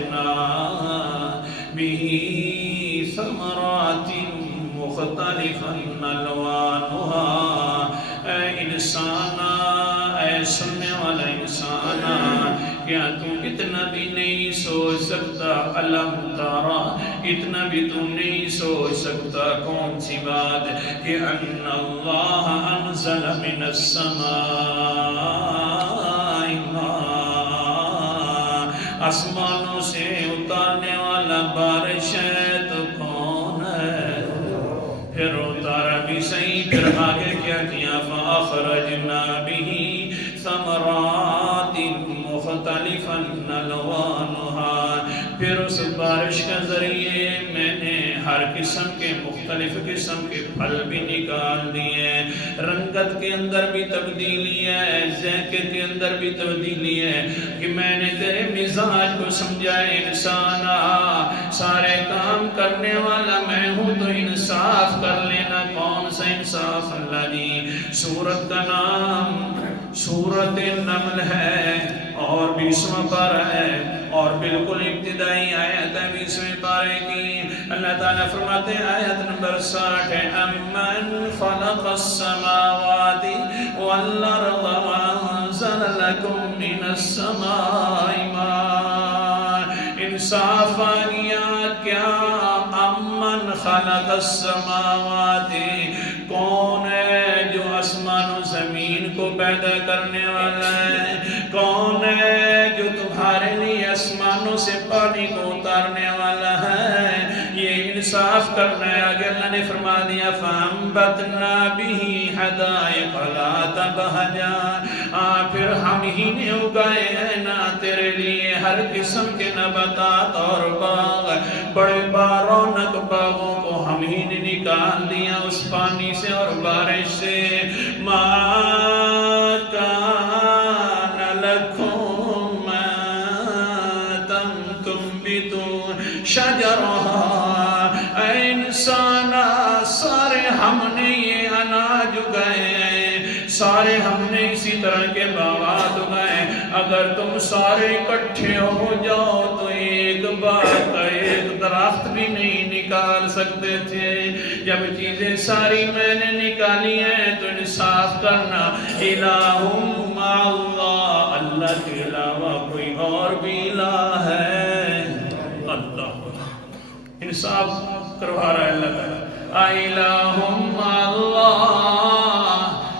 فأخرجنا به ثمرات مختلفا ألوانها۔ اے انسانا، اے سننے والا انسانا، کیا تم اتنا بھی نہیں سوچ سکتا؟ علم تارا، اتنا بھی تم نہیں سوچ سکتا کون سی بات کہ ان اللہ انزل من السماء ماء، آسمانوں سے اتارنے والا بارش ہے تو کون ہے؟ پھر اتارا بھی صحیح، پھر آگے کیا کیا؟ فَأَخْرَجْنَا بِهِ ثَمَرَاتٍ مُخْتَلِفًا أَلْوَانُهَا، پھر اس بارش کے ذریعے میں نے ہر قسم کے مختلف قسم کے پھل بھی نکال دیے، رنگت کے اندر بھی تبدیلی ہے، ذائقے کے اندر بھی تبدیلی ہے، کہ میں نے تیرے مزاج کو سمجھا۔ انسانا، سارے کام کرنے والا میں ہوں تو انصاف کر لینا۔ کون سا انصاف؟ اللہ جی، سورت کا نام سورت النمل ہے اور 20واں پارہ ہے اور بالکل ابتدائی آیت ہے 20ویں پارے کی۔ اللہ تعالیٰ فرماتے ہیں آیت نمبر 60 ہے، امن خلق السماوات والارض وانزل لکم من السماء ماء۔ انصاف آ گیا کیا؟ امن خلق السماوات، کون ہے جو آسمان و زمین کو پیدا کرنے والا ہے؟ کون ہے جو تمہارے لیے آسمانوں سے پانی کو اتارنے والا ہے؟ یہ انصاف کرنا ہے۔ آگے اللہ نے فرما دیا فَأَنبَتْنَا بِهِ حَدَائِقَ ذَاتَ بَهْجَةٍ، پھر ہم ہی نے اگائے ہیں نا تیرے لیے ہر قسم کے نباتات اور باغ، بڑے بارونق باغوں کو ہم ہی نے نکال دیا اس پانی سے اور بارش سے۔ مَا كَانَ لَكُمْ أَن تُنبِتُوا شَجَرَهَا، اے انسانا، سارے ہم نے یہ اناج اگائے ہیں، سارے ہم نے اسی طرح کے باغات اگائے، اگر تم سارے اکٹھے ہو جاؤ تو ایک بات کا ایک درخت بھی نہیں نکال سکتے تھے۔ جب چیزیں ساری میں نے نکالی ہیں تو انصاف کرنا۔ الہ مع اللہ، اللہ کے علاوہ کوئی اور بھی الہ ہے؟ اللہ انصاف کروا رہا ہے اللہ تعالیٰ۔ الہ مع اللہ،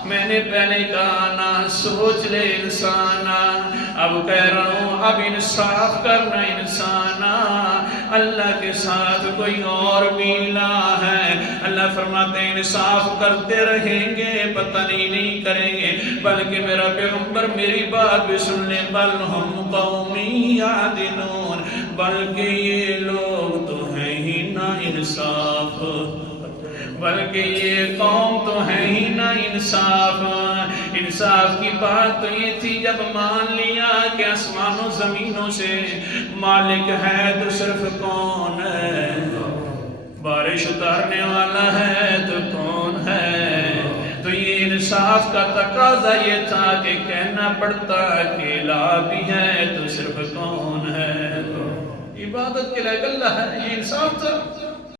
میں نے پہلے کہا نا سوچ لے انسانا، اب کہہ رہا ہوں اب انصاف کرنا انسانا، اللہ کے ساتھ کوئی اور بھی الہ ہے؟ اللہ فرماتے ہیں انصاف کرتے رہیں گے، پتہ نہیں کریں گے، بلکہ میرا پیغمبر میری بات بھی سن لیں، بل ہم قوم یعدلون، بلکہ یہ لوگ تو ہیں ہی نا انصاف، بلکہ یہ قوم تو ہے ہی نہ انصاف۔ انصاف کی بات تو یہ تھی جب مان لیا کہ آسمان و زمینوں سے مالک ہے تو صرف کون ہے؟ بارش اتارنے والا ہے تو کون ہے؟ تو یہ انصاف کا تقاضا یہ تھا کہ کہنا پڑتا کہ الہ بھی ہے تو صرف کون ہے؟ عبادت کے لائق اللہ ہے، یہ انصاف تھا۔